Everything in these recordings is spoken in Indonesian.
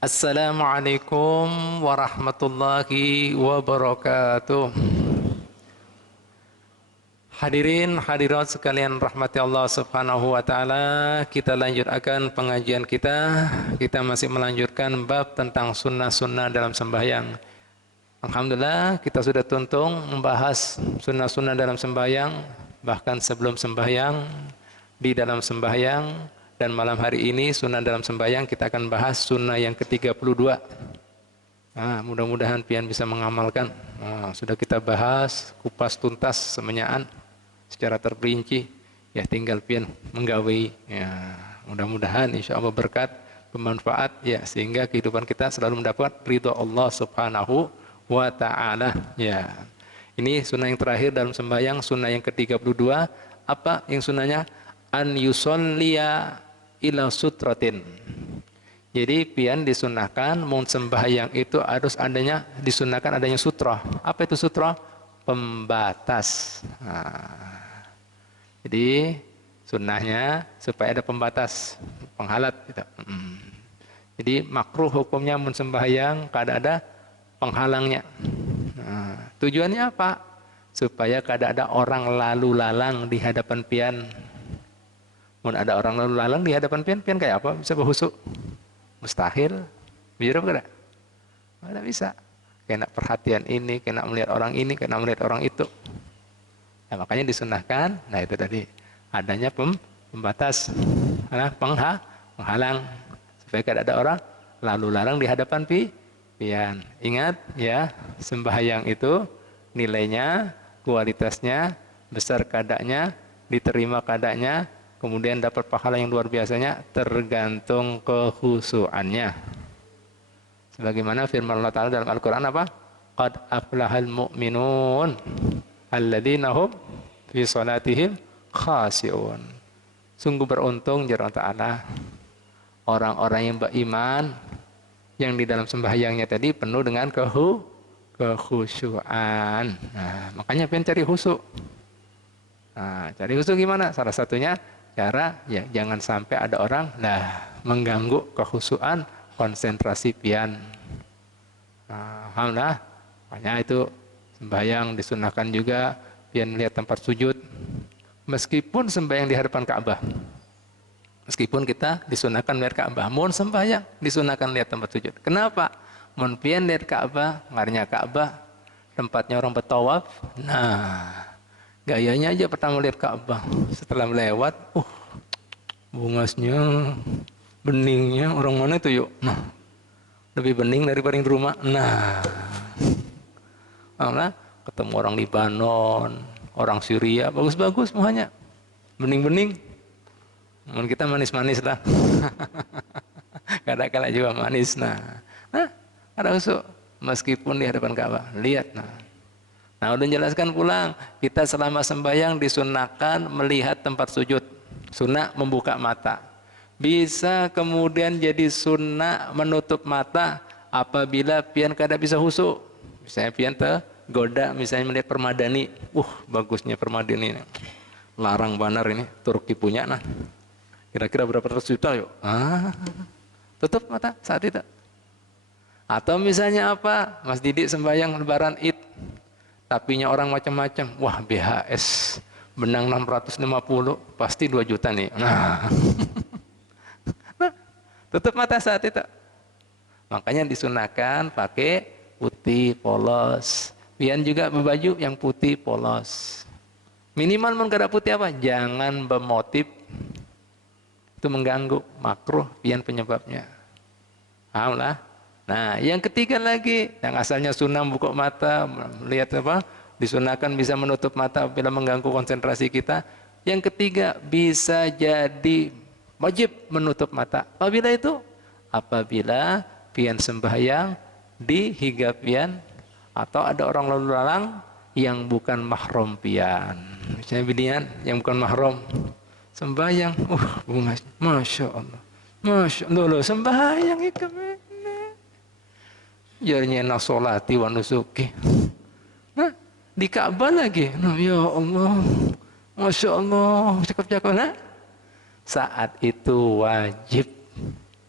Assalamualaikum warahmatullahi wabarakatuh. Hadirin hadirat sekalian rahmati Allah Subhanahu wa taala, kita lanjutkan pengajian kita. Kita masih melanjutkan bab tentang sunnah-sunnah dalam sembahyang. Alhamdulillah, kita sudah tuntung membahas sunnah-sunnah dalam sembahyang, bahkan sebelum sembahyang, di dalam sembahyang, dan malam hari ini sunnah dalam sembahyang kita akan bahas sunnah yang ke-32. Mudah-mudahan pian bisa mengamalkan. Sudah kita bahas kupas tuntas semenyaan secara terperinci, ya tinggal pian menggawe. Ya, mudah-mudahan insya Allah berkat bermanfaat, ya, sehingga kehidupan kita selalu mendapat ridho Allah Subhanahu wa ta'ala. Ya, ini sunnah yang terakhir dalam sembahyang, sunnah yang ke-32. Apa yang sunnahnya? An yusolliya ila sutratin. Jadi pian disunahkan mau sembahyang itu harus disunahkan adanya sutra. Apa itu sutra? Pembatas. Jadi sunnahnya supaya ada pembatas, penghalat gitu. Jadi makruh hukumnya mau sembahyang kada ada penghalangnya. Tujuannya apa? Supaya kada ada orang lalu lalang di hadapan pian. Mun ada orang lalu lalang di hadapan pian kayak apa? Bisa berhusuk? Mustahil. Bijur apa? Tidak bisa. Kena perhatian ini, kena melihat orang ini, kena melihat orang itu. Nah, makanya disunahkan. Nah, itu tadi adanya pembatas, penghalang, supaya tidak ada orang lalu lalang di hadapan pian. Ingat ya, sembahyang itu nilainya, kualitasnya, besar kadaknya, diterima kadaknya, kemudian dapat pahala yang luar biasanya tergantung kehusuannya. Sebagaimana firman Allah Ta'ala dalam Al-Quran apa? Qad aflahal mu'minun alladzina hum fi salatihim khashi'un. Sungguh beruntung ya Allah Ta'ala orang-orang yang beriman yang di dalam sembahyangnya tadi penuh dengan kekhusyuan. Nah, makanya pengen cari khusyuk. Cari khusyuk gimana? Salah satunya cara ya jangan sampai ada orang mengganggu kekhusyuan konsentrasi pian. Alhamdulillah, makanya itu sembahyang disunahkan juga pian lihat tempat sujud meskipun sembahyang di hadapan Ka'bah. Meskipun kita disunahkan lihat Ka'bah, mohon sembahyang disunahkan lihat tempat sujud. Kenapa? Mohon pian lihat Ka'bah, ngarinya Ka'bah tempatnya orang bertawaf. Gayanya aja pertama lihat Ka'bah, setelah melewat, bungasnya, beningnya, orang mana itu yuk? Lebih bening daripada yang di rumah. Ketemu orang Libanon, orang Syria, bagus-bagus semuanya, bening-bening. Kita manis-manis lah. Kadang-kadang juga manis. Ada usuk, meskipun di hadapan Ka'bah, lihat. Udah jelaskan pulang, kita selama sembahyang disunahkan melihat tempat sujud. Sunnah membuka mata. Bisa kemudian jadi sunnah menutup mata apabila pian kada bisa husuk. Misalnya pian tergoda, misalnya melihat permadani. Bagusnya permadani ini. Larang banar ini, Turki punya. Kira-kira berapa ratus juta yuk? Tutup mata saat itu. Atau misalnya apa? Mas Didik sembahyang lebaran Id. Tapinya orang macam-macam. BHS benang 650 pasti 2 juta nih. Tutup mata saat itu. Makanya disunahkan pakai putih polos. Pian juga berbaju yang putih polos. Minimal kada putih apa? Jangan bermotif. Itu mengganggu, makruh pian penyebabnya. Alhamdulillah. Yang ketiga lagi, yang asalnya sunnah buka mata, melihat apa? Disunahkan bisa menutup mata bila mengganggu konsentrasi kita. Yang ketiga, bisa jadi wajib menutup mata. Apabila pian sembahyang di hingga pian atau ada orang lalu lalang yang bukan mahram pian. Misalnya binian yang bukan mahram sembahyang, bungas, masya Allah, sembahyang ikam. Jarnya nasolati wa nusuki. Di Ka'bah lagi. Ya Allah. Masya Allah. Cakap-cakap. Saat itu wajib.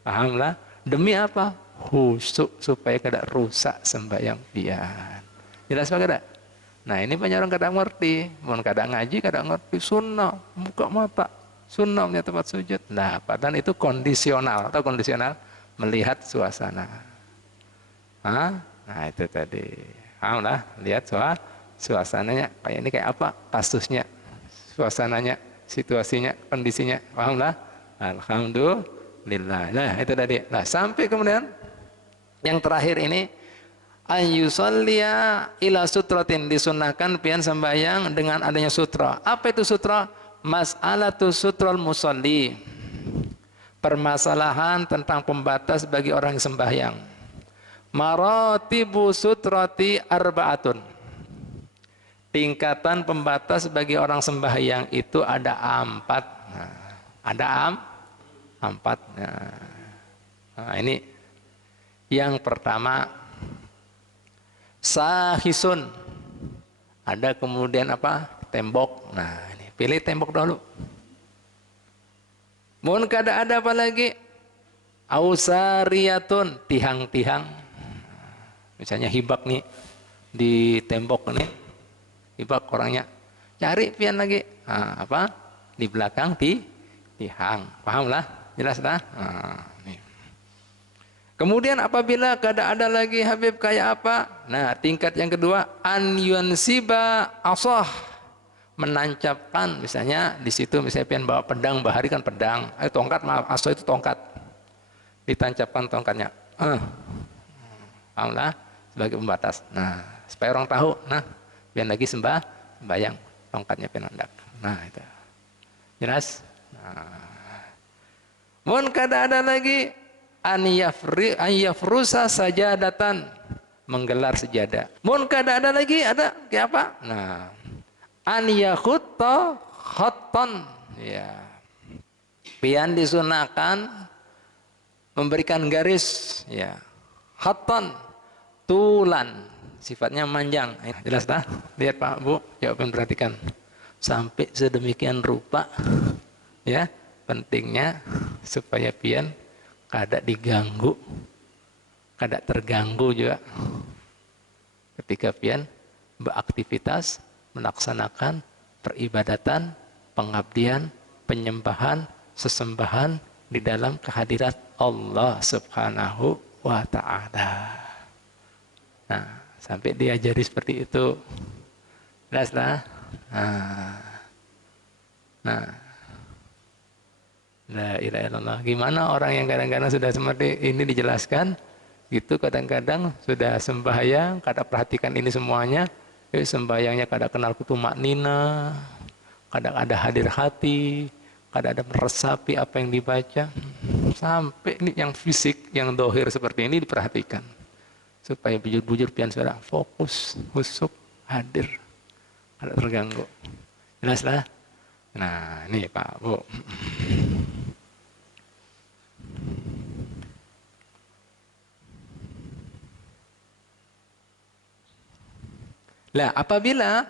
Pahamlah? Demi apa? khusyuk supaya kada rusak sembahyang pian. Jelas apa kada? Nah ini banyak orang kada ngerti, mun kada ngaji kada ngerti sunnah buka mata, sunnah punya tempat sujud. Nah padahal itu kondisional atau kondisional melihat suasana. Hah? Nah itu tadi. Lah lihat suasananya kayak ini kayak apa kasusnya, suasananya, situasinya, kondisinya. Paham lah? Alhamdulillah. Nah itu tadi. Nah sampai kemudian yang terakhir ini ayyusalliya ila sutratin, disunahkan pian sembahyang dengan adanya sutra. Apa itu sutra? Mas'alatu sutral musalli, permasalahan tentang pembatas bagi orang yang sembahyang. Maratibu sutrati arba'atun, tingkatan pembatas bagi orang sembahyang itu ada 4. Nah, ada 4. Nah ini yang pertama sahisun, ada kemudian apa? Tembok. Nah ini pilih tembok dulu. Mohon kada ada apa lagi? Ausariyatun, tihang-tihang. Misalnya hibak nih di tembok nih, hibak orangnya cari pian lagi. Nah, apa? Di belakang tihang. Paham lah? Jelas dah? Nah, nih. Kemudian apabila kada ada lagi Habib kayak apa? Nah, tingkat yang kedua an yunsiba asah, menancapkan misalnya di situ misalnya pian bawa pedang, bahari kan pedang, tongkat, maaf, asah itu tongkat. Ditancapkan tongkatnya. Paham lah? Sebagai pembatas. Nah, supaya orang tahu, nah, pian lagi sembahyang, tongkatnya pian hendak. Nah, itu. Jelas? Nah. Mun kada ada lagi an yafrusa sajadatan, menggelar sejadah. Mun kada ada lagi, ada kayak apa? Nah, an yakhutta khattan, ya. Pian disunahkan memberikan garis, ya. Khattan, tulan, sifatnya manjang. Jelas dah? Lihat Pak Bu, coba perhatikan. Sampai sedemikian rupa, ya. Pentingnya supaya pian kada diganggu, kada terganggu juga ketika pian beraktivitas melaksanakan peribadatan, pengabdian, penyembahan, sesembahan di dalam kehadirat Allah Subhanahu wa ta'ala. Nah, sampai diajari seperti itu. Jelas lah? Nah, la ilaha illallah. Gimana orang yang kadang-kadang sudah seperti ini dijelaskan, gitu kadang-kadang sudah sembahyang, kada perhatikan ini semuanya, sembahyangnya kada kenal tumak nina, kada ada hadir hati, kada ada meresapi apa yang dibaca. Sampai ini yang fisik, yang dohir seperti ini diperhatikan. Supaya bujur-bujur pian sudah fokus, husuk, hadir, kada terganggu. Jelas lah? Nah, ini Pak Bu. Lah, apabila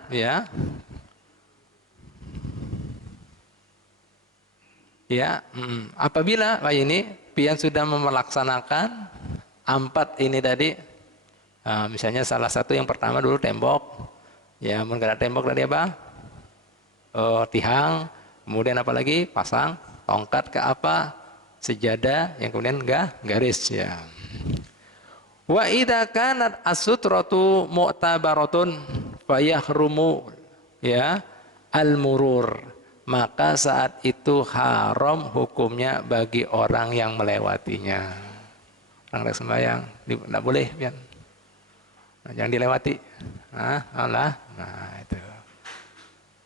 apabila ini pian sudah melaksanakan 4 ini tadi, misalnya salah satu yang pertama dulu tembok, ya, mungkin ada tembok tadi apa? Tihang, kemudian apa lagi? Pasang tongkat ke apa? Sejadah, yang kemudian garis, ya. Wa idza kanat as-sutratu mu'tabaratun fayahrumu, ya, al-murur, maka saat itu haram hukumnya bagi orang yang melewatinya. Orang yang sembahyang tidak boleh, pian. Nah, jangan dilewati. Nah, itu.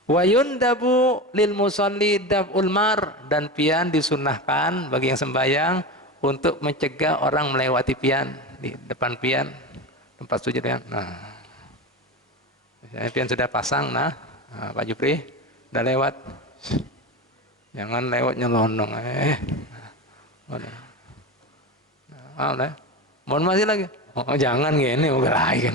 Wa yundabu lil musalli daf'ul mar, dan pian disunahkan bagi yang sembahyang untuk mencegah orang melewati pian di depan pian tempat sujud pian. Nah, misalnya pian sudah pasang, Pak Jupri udah lewat, jangan lewat nyelonong, mohon masih lagi, jangan gini, udah lagi.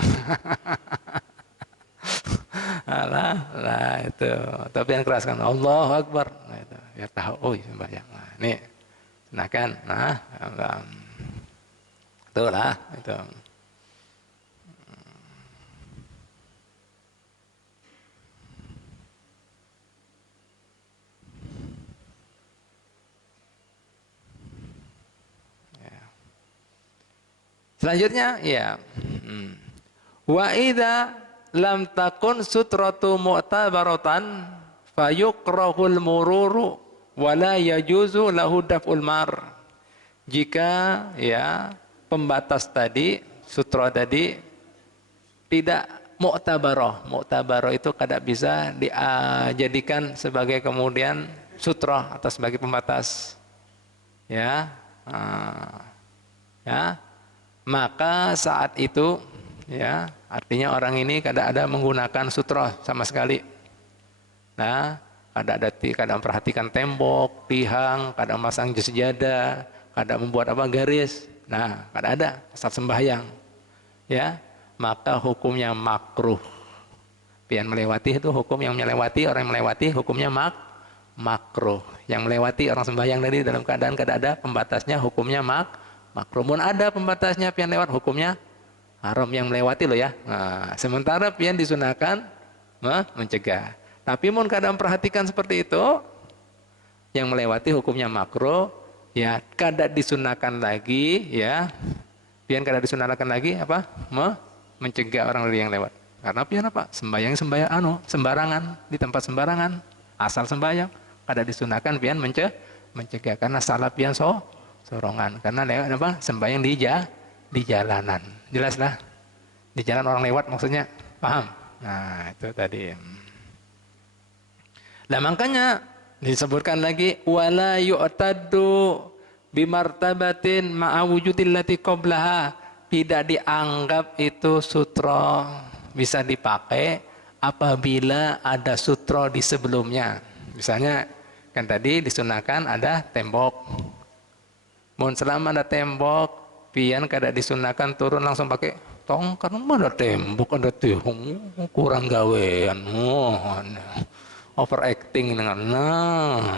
Lah itu, tapi yang keras kan Allahu Akbar, nah, itu biar tahu, sembahyang. Nah, ini senahkan, Betul lah itu. Selanjutnya ya. Wa idza lam takun sutratu mu'tabaratan fayukrahul mururu wala yajuzu lahu daf'ul mar. Jika ya pembatas tadi, sutra tadi tidak mu'tabaroh. Mu'tabaroh itu kada bisa dijadikan sebagai kemudian sutra atau sebagai pembatas. Ya. Ya. Maka saat itu ya artinya orang ini kada ada menggunakan sutra sama sekali. Nah, kada memperhatikan tembok, tiang, kada masang sejadah, kada membuat apa garis. Nah, kada ada saat sembahyang. Ya, maka hukumnya makruh. Pian melewati itu hukum yang melewati, orang yang melewati hukumnya makruh. Yang melewati orang sembahyang tadi dalam keadaan kada ada pembatasnya hukumnya makruh. Mun ada pembatasnya pian lewat hukumnya haram yang melewati loh ya. Nah, sementara pian disunahkan mencegah. Tapi mun kada memperhatikan seperti itu, yang melewati hukumnya makruh, ya kada disunahkan lagi ya. Pian kada disunahkan lagi apa? Mencegah orang yang lewat. Karena pian apa? Sembarangan di tempat sembarangan, asal sembahyang kada disunahkan pian mencegah karena salah pian sorongan karena lewat apa sembahyang di jalanan, jelas lah di jalan orang lewat maksudnya, paham? Nah itu tadi. Nah makanya disebutkan lagi wala yu'taddu bimartabatin ma'a wujudil lati qablaha, tidak dianggap itu sutra bisa dipakai apabila ada sutra di sebelumnya. Misalnya kan tadi disunahkan ada tembok. Mohon selama ada tembok, pian kada disunahkan turun langsung pakai tongkat. Mana ada tembok, ada tiung, kurang gawean. Overacting dengan nah.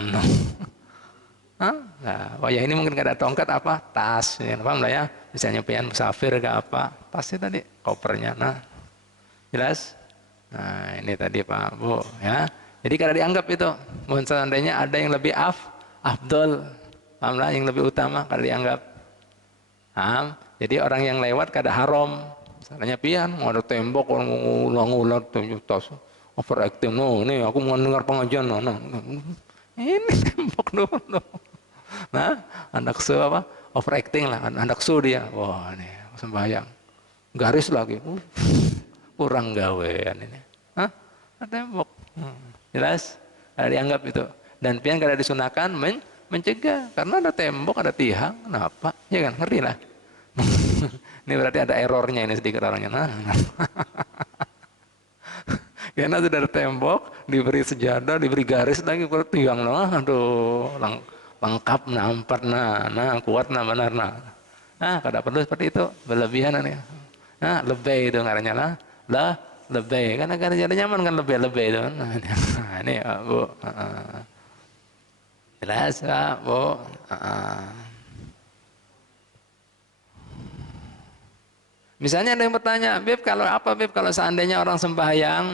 Nah, ya ini mungkin kada tongkat apa? Tas, ya, paham lah ya. Misalnya pian musafir ke apa? Tasnya tadi, kopernya. Nah, jelas? Nah, ini tadi Pak Bu, ya. Jadi kada dianggap itu. Mohon seandainya ada yang lebih afdol. Paham lah, yang lebih utama kada dianggap. Paham? Jadi orang yang lewat kada haram. Misalnya pian, mau ada tembok orang ngulang-ulang tas overacting. No, ini aku mau dengar pengajian. No. Ini tembok dulu. Nah, anak su apa? Overacting lah, anak su dia. Wah, ini sembahyang. Garis lagi. Kurang gawean ini. Hah? Ada tembok. Jelas? Kada dianggap itu. Dan pian kada disunahkan mencegah karena ada tembok, ada tiang, kenapa? Ya kan, ngerti lah. Ini berarti ada errornya ini sedikit orangnya. Karena sudah ada tembok, diberi sejadah, diberi garis lagi kuat tiang, aduh, lengkap nampak, kuat benar kada perlu seperti itu, berlebihan ini. Nah, lebih itu ngarannya lah, lebih karena jadi nyaman kan lebih itu. Nah, ini Bu. Jelas Pak, Bu. Misalnya ada yang bertanya, Beb kalau seandainya orang sembahyang,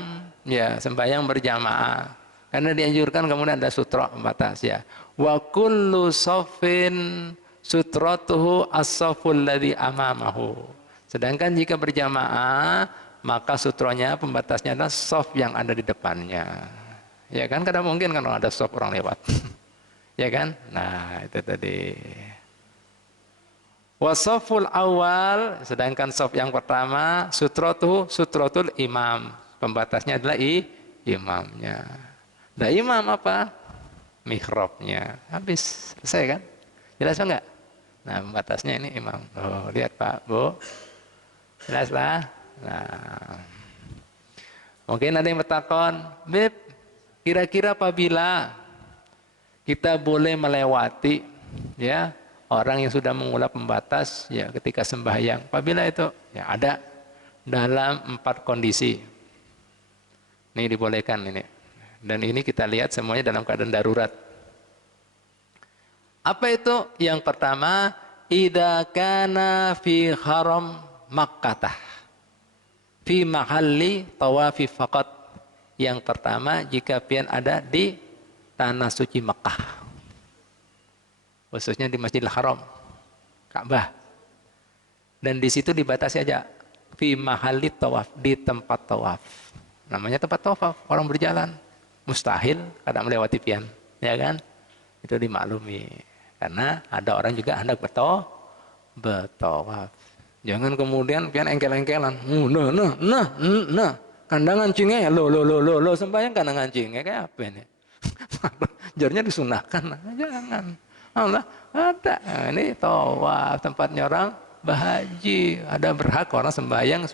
ya sembahyang berjamaah. Karena dianjurkan kemudian ada sutra pembatas ya. Wa kullu shaffin sutratuhu as-shafful ladzi amamahu. Sedangkan jika berjamaah, maka sutranya pembatasnya adalah shaf yang ada di depannya. Ya kan, kadang mungkin kalau ada shaf orang lewat. Ya kan? Nah, itu tadi. Wasaful awal, sedangkan shaf yang pertama sutratul imam, pembatasnya adalah imamnya. Nah imam apa? Mihrabnya. Habis selesai kan? Jelas enggak? Nah pembatasnya ini imam. Oh, lihat Pak Bu, jelas lah. Nah mungkin ada yang bertakon, Beb, kira-kira apabila kita boleh melewati ya orang yang sudah mengulap pembatas ya ketika sembahyang, apabila itu ya ada dalam 4 kondisi. Ini dibolehkan ini. Dan ini kita lihat semuanya dalam keadaan darurat. Apa itu? Yang pertama, idza kana fi haram Makkah fi mahalli tawafi faqat. Yang pertama, jika pian ada di tanah suci Mekah, khususnya di Masjidil Haram, Ka'bah. Dan di situ dibatasi aja fi mahalli tawaf, di tempat tawaf. Namanya tempat tawaf, orang berjalan. Mustahil kadang melewati pian, ya kan? Itu dimaklumi. Karena ada orang juga hendak bertawaf. Jangan kemudian pian engkel-engkelan. Nah. Kandangan cinge, lo sembahyang kandangan cinge kayak apa ini? Jarnya disunahkan, jangan. Allah ada. Nah, ini tawaf tempatnya orang berhaji. Ada berhak orang sembahyang,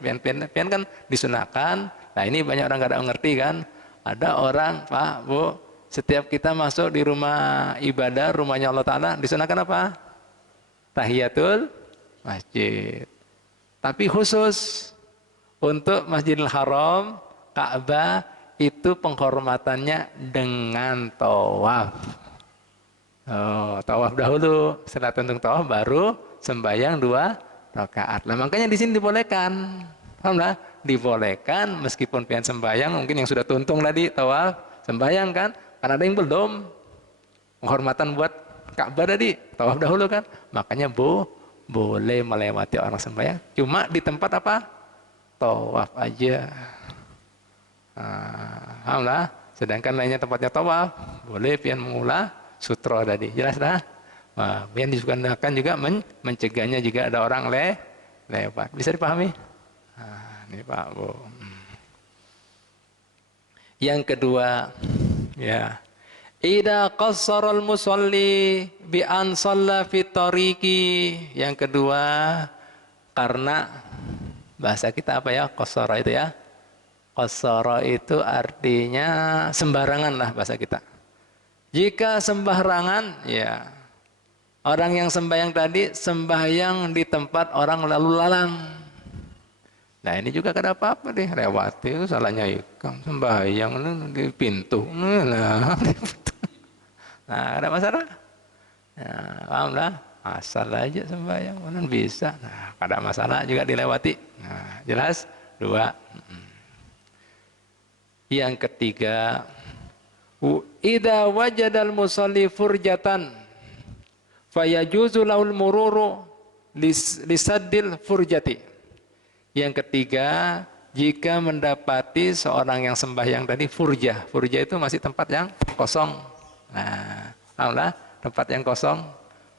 pian kan disunahkan. Nah ini banyak orang gak ada ngerti kan. Ada orang, Pak, Bu, setiap kita masuk di rumah ibadah, rumahnya Allah Ta'ala, disunahkan apa? Tahiyatul masjid. Tapi khusus untuk Masjidil Haram, Ka'bah, itu penghormatannya dengan tawaf. Oh, tawaf dahulu, setelah tuntung tawaf baru sembahyang 2 rakaat. Lah makanya di sini dibolehkan. Paham lah? Dibolehkan meskipun pian sembahyang, mungkin yang sudah tuntung tadi tawaf, sembahyang kan? Karena ada yang belum. Penghormatan buat Ka'bah tadi, tawaf dahulu kan? Makanya boleh melewati orang sembahyang. Cuma di tempat apa? Tawaf aja. Alhamdulillah. Sedangkan lainnya tempatnya tawaf, boleh pian mengulah sutra tadi. Jelas dah? Pian disuguhkan juga mencegahnya jika ada orang lewat. Bisa dipahami? Ini Pak Bu. Yang kedua, ya. Idza qassara al-musalli bi an shalla fi tariqi. Yang kedua, karena bahasa kita apa ya? Qassara itu ya. Qassara itu artinya sembarangan lah bahasa kita. Jika sembarangan, ya. Orang yang sembahyang tadi sembahyang di tempat orang lalu lalang. Nah ini juga kada apa-apa deh, lewati salahnya ikam sembahyang di pintu. Nah ada masalah. Nah, paham lah. Asal aja sembahyang, mana bisa. Nah, ada masalah juga dilewati. Nah, jelas? 2. Yang ketiga, idza wajadal musalli furjatan fayajuzu lahul mururu lisaddil furjati. Yang ketiga, jika mendapati seorang yang sembahyang tadi furjah. Furjah itu masih tempat yang kosong. Nah, alhamdulillah, tempat yang kosong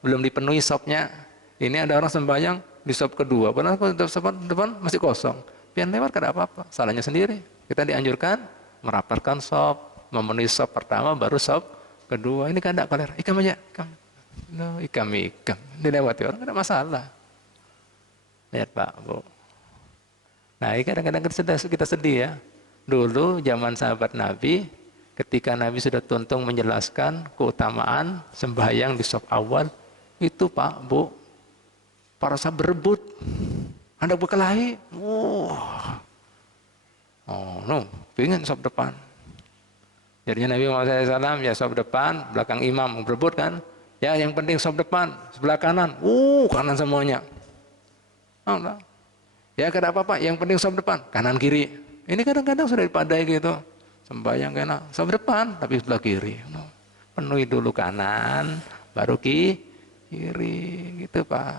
belum dipenuhi sopnya. Ini ada orang sembahyang di sop kedua, padahal sop depan masih kosong. Pian lewat kada apa-apa, salahnya sendiri. Kita dianjurkan merapatkan sop, memenuhi sop pertama, baru sop kedua. Ini kada kaler, ikam aja, ikam. No, ikam. Dilewati orang kada masalah. Lihat Pak, Bu. Nah, kadang-kadang kita sedih ya. Dulu zaman sahabat Nabi, ketika Nabi sudah tuntung menjelaskan keutamaan sembahyang di saf awal, itu Pak, Bu, para sahabat berebut. Hendak berkelahi. Pengen saf depan. Jadinya Nabi Muhammad SAW, ya saf depan, belakang imam, berebut kan. Ya yang penting saf depan, sebelah kanan. Kanan semuanya. Allah. Ya kada apa-apa, yang penting saf depan, kanan kiri. Ini kadang-kadang sudah dipadai gitu. Sembahyang kena saf depan, tapi sebelah kiri. Penuhi dulu kanan, baru kiri, gitu Pak.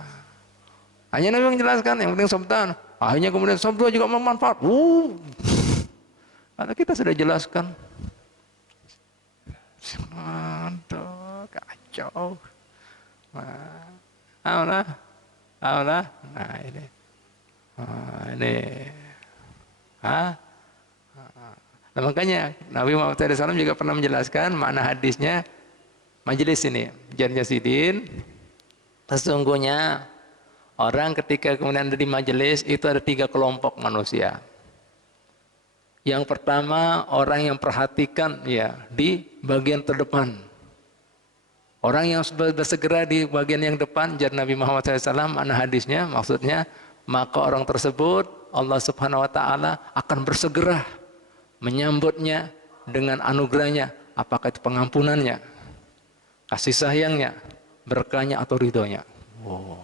Hanya Nabi menjelaskan, yang penting saf depan. Akhirnya kemudian saf dua juga bermanfaat. Karena kita sudah jelaskan. Aduh, kacau. Allah. Nah ini. Nah, makanya Nabi Muhammad SAW juga pernah menjelaskan makna hadisnya majelis ini. Jangan sidin, sesungguhnya orang ketika kemudian ada di majelis itu ada 3 kelompok manusia. Yang pertama orang yang perhatikan ya di bagian terdepan. Orang yang bersegera di bagian yang depan, jar Nabi Muhammad SAW, makna hadisnya maksudnya maka orang tersebut Allah Subhanahu wa taala akan bersegera menyambutnya dengan anugerahnya, apakah itu pengampunannya, kasih sayangnya, berkahnya atau ridhonya. Oh,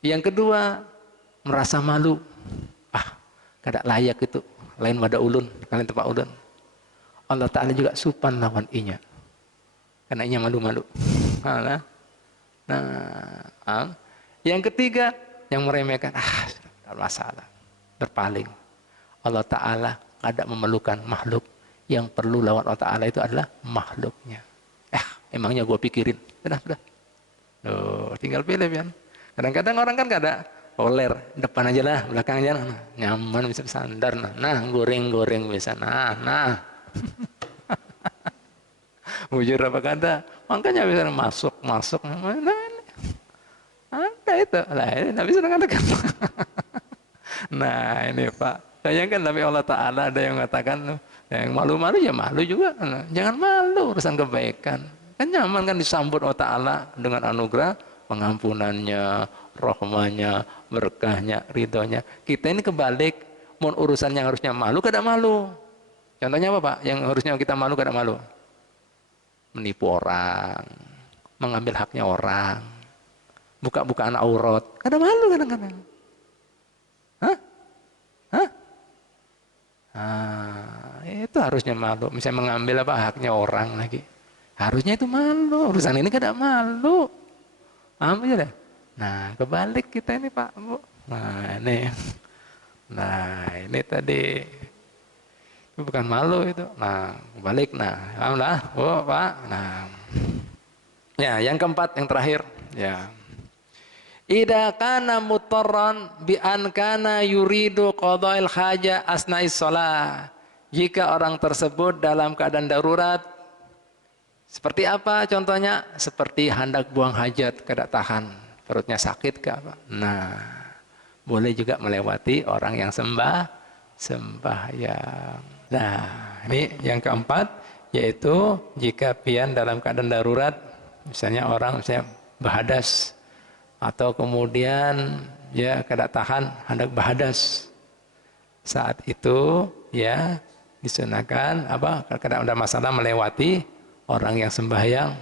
yang kedua, merasa malu. Ah, kada layak itu. Lain wada ulun, kalian tempat ulun. Allah Ta'ala juga supan lawan inya. Karena inya malu-malu. Nah, yang ketiga, yang meremehkan. Tidak masalah. Berpaling. Allah Ta'ala kada memerlukan makhluk. Yang perlu lawan Allah Ta'ala itu adalah makhluknya. Emangnya gua pikirin. Sudah. Tinggal pilih ya. Kadang-kadang orang kan kada poler, depan aja lah, belakang aja lah. Nyaman bisa sandar. Nah, goreng-goreng bisa. Nah. Bujur apa kata? Makanya bisa masuk. Ada itu. Lah ini tidak bisa mengatakan. Nah ini Pak. Kayaknya kan tapi Allah Ta'ala ada yang mengatakan yang malu-malu ya malu juga. Jangan malu urusan kebaikan. Kan nyaman kan disambut Allah Ta'ala dengan anugerah pengampunannya, rahmanya, berkahnya, ridhonya. Kita ini kebalik, mau urusan yang harusnya malu, kada malu. Contohnya apa Pak? Yang harusnya kita malu, kada malu. Menipu orang, mengambil haknya orang, buka-bukaan aurat, kada malu kadang-kadang. Itu harusnya malu. Misalnya mengambil apa haknya orang lagi. Harusnya itu malu. Urusan ini kada malu. Paham aja deh. Nah, kebalik kita ini Pak, Bu. Nah, ini tadi itu bukan malu itu. Nah, kebalik. Nah, alhamdulillah, Bu, Pak. Nah. Ya, yang keempat, yang terakhir, ya. Idza kana mutarran bi an kana yuridu qada'il haja asna'is shalah. Jika orang tersebut dalam keadaan darurat, seperti apa contohnya? Seperti hendak buang hajat, kada tahan, perutnya sakit ke apa? Nah, boleh juga melewati orang yang sembahyang. Nah, ini yang keempat, yaitu jika pian dalam keadaan darurat, misalnya orang misalnya bahadas, atau kemudian ya kada tahan hendak bahadas, saat itu ya disunahkan apa? Kadang ada masalah melewati orang yang sembahyang,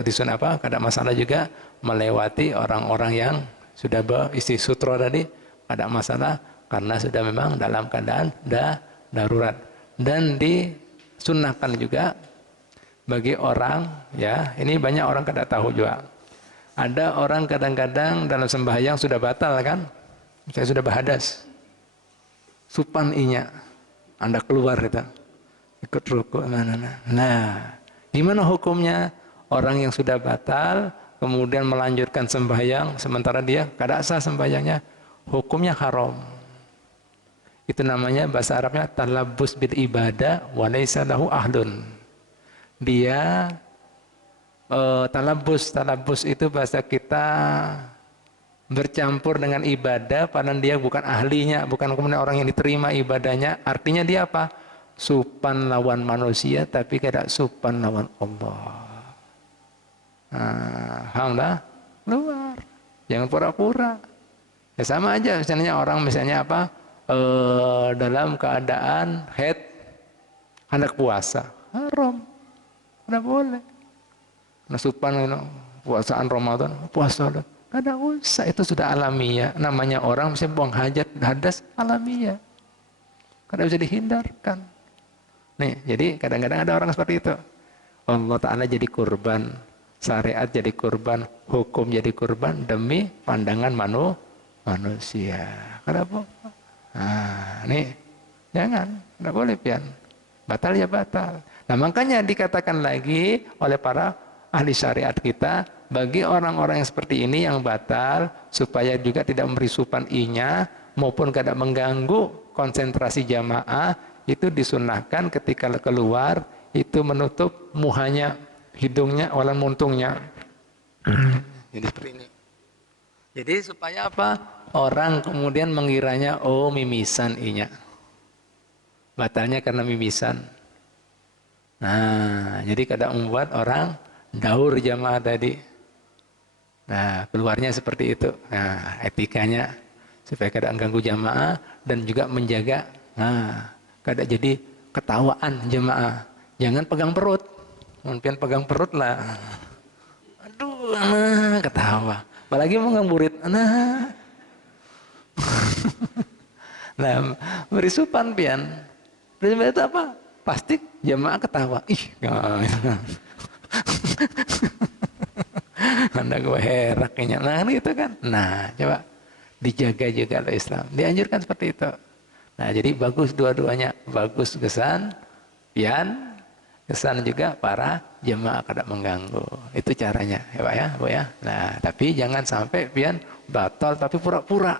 disunah apa? Kada masalah juga melewati orang-orang yang sudah berisi sutra tadi, kada masalah karena sudah memang dalam keadaan darurat. Dan disunahkan juga bagi orang ya, ini banyak orang kada tahu juga. Ada orang kadang-kadang dalam sembahyang sudah batal kan? Saya sudah bahadas. Supan inya. Anda keluar itu. Ikut rukuk mana. Nah, gimana hukumnya? Orang yang sudah batal kemudian melanjutkan sembahyang sementara dia kada sah sembahyangnya, hukumnya haram. Itu namanya bahasa Arabnya talabbus bil ibadah wa laisa lahu ahdun. Dia talabus itu bahasa kita bercampur dengan ibadah padahal dia bukan ahlinya, bukan kemudian orang yang diterima ibadahnya. Artinya dia apa? Supan lawan manusia tapi kada supan lawan Allah. Alhamdulillah, keluar. Jangan pura-pura. Ya sama aja misalnya orang misalnya apa? Dalam keadaan haid hendak puasa, haram. Tidak boleh. Nasupan puasaan Ramadan, puasa lah. Kada usah, itu sudah alamiah. Namanya orang bisa buang hajat, hadas alamiah. Kada bisa dihindarkan. Nih, jadi kadang-kadang ada orang seperti itu. Allah Ta'ala jadi kurban, syariat jadi kurban, hukum jadi kurban demi pandangan manusia. Kada apa? Nih, jangan, kada boleh pian. Batal ya batal. Nah, makanya dikatakan lagi oleh para ahli syariat kita, bagi orang-orang yang seperti ini yang batal, supaya juga tidak memberi supan inya maupun tidak mengganggu konsentrasi jamaah, itu disunahkan ketika keluar itu menutup muhanya, hidungnya, walan muntungnya. Jadi seperti ini. Jadi supaya apa? Orang kemudian mengiranya mimisan inya. Batalnya karena mimisan. Nah, jadi kadang membuat orang daur jamaah tadi. Nah, keluarnya seperti itu. Nah, etikanya supaya kada ganggu jamaah dan juga menjaga. Nah, kada jadi ketawaan jamaah. Jangan pegang perut. Mungkin pegang perut lah. Aduh, ketawa. Apalagi mau ngabuburit, nah, beri supan pian. Beri supan itu apa? Pasti jamaah ketawa. Ih, anda gue heraknya. Nah, itu kan. Nah, coba dijaga juga oleh Islam. Dianjurkan seperti itu. Nah, jadi bagus dua-duanya. Bagus kesan, pian, kesan juga para jemaah kada mengganggu. Itu caranya, ya Pak ya, Bu ya. Nah, tapi jangan sampai pian batal tapi pura-pura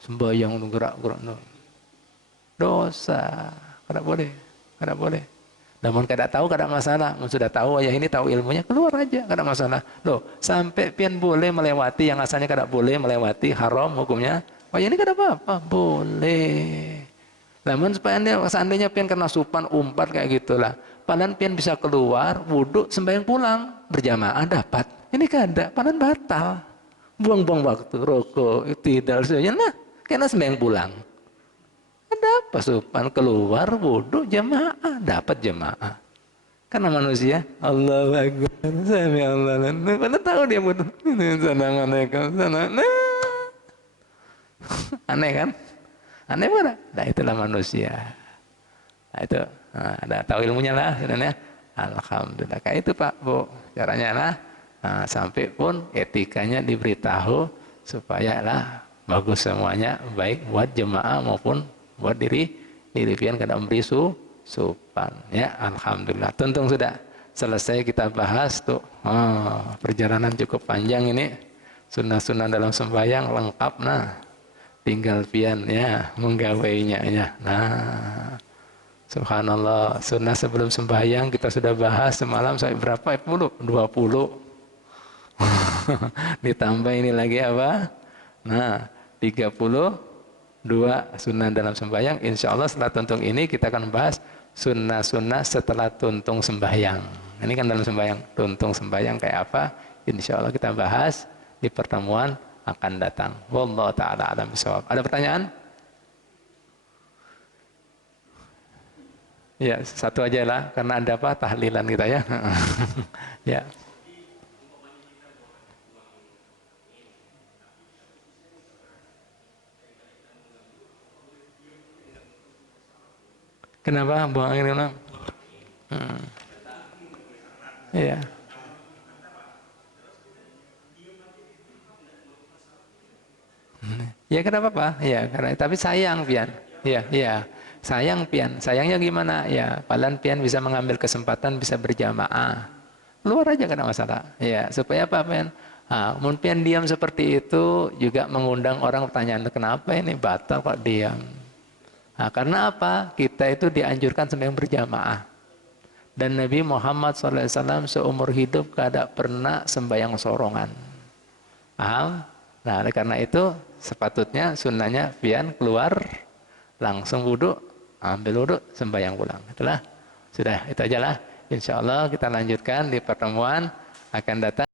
sembahyang gerak-gerak. Dosa, kada boleh, kada boleh. Namun kada tahu kada masalah. Sudah tahu ayah ini tahu ilmunya keluar aja kada masalah. Loh, sampai pian boleh melewati yang asalnya kada boleh melewati haram hukumnya. Oh ya ini kada apa-apa, boleh. Namun supaya seandainya pian kena supan umpat kayak gitulah. Palan pian bisa keluar, wudhu, sembahyang pulang berjamaah dapat. Ini kada, palan batal. Buang-buang waktu, rokok, tidak semuanya. Nah, kena sembahyang pulang. Ada apa supan keluar wudhu jamaah dapat jamaah karena manusia Allah Akbar sami Allah mana tahu dia butuh sana aneh kan aneh mana nah itulah manusia nah itu ada tahu ilmunya lah sebenarnya alhamdulillah kayak itu Pak Bu caranya lah sampai pun etikanya diberitahu supaya lah bagus semuanya baik buat jemaah maupun buat diri pian kada memberi supan ya alhamdulillah tuntung sudah selesai kita bahas tuh perjalanan cukup panjang ini sunnah-sunnah dalam sembahyang lengkap nah tinggal pian ya menggawainya ya nah subhanallah sunnah sebelum sembahyang kita sudah bahas semalam sampai berapa 20 ditambah ini lagi apa nah 32 sunnah dalam sembahyang. Insya Allah setelah tuntung ini kita akan bahas sunnah-sunnah setelah tuntung sembahyang. Ini kan dalam sembahyang, tuntung sembahyang kayak apa? Insya Allah kita bahas di pertemuan akan datang. Wallahu ta'ala a'lam bishawab. Ada pertanyaan? Ya, satu aja lah, karena ada apa? Tahlilan kita ya. Ya. Kenapa buang angin itu? Iya. Ya kenapa apa? Ya karena tapi sayang pian. Iya, iya. Sayang pian. Sayangnya gimana? Ya, palan pian bisa mengambil kesempatan bisa berjamaah. Keluar aja karena masalah. Ya, supaya apa pian? Mun pian diam seperti itu juga mengundang orang pertanyaan kenapa ini batal kok diam? Karena apa? Kita itu dianjurkan sembahyang berjamaah. Dan Nabi Muhammad SAW seumur hidup kada pernah sembahyang sorongan. Paham? Nah, oleh karena itu sepatutnya sunnahnya pian keluar langsung wudhu, ambil wudhu, sembahyang pulang. Itulah. Sudah, itu aja lah. Insya Allah kita lanjutkan di pertemuan akan datang.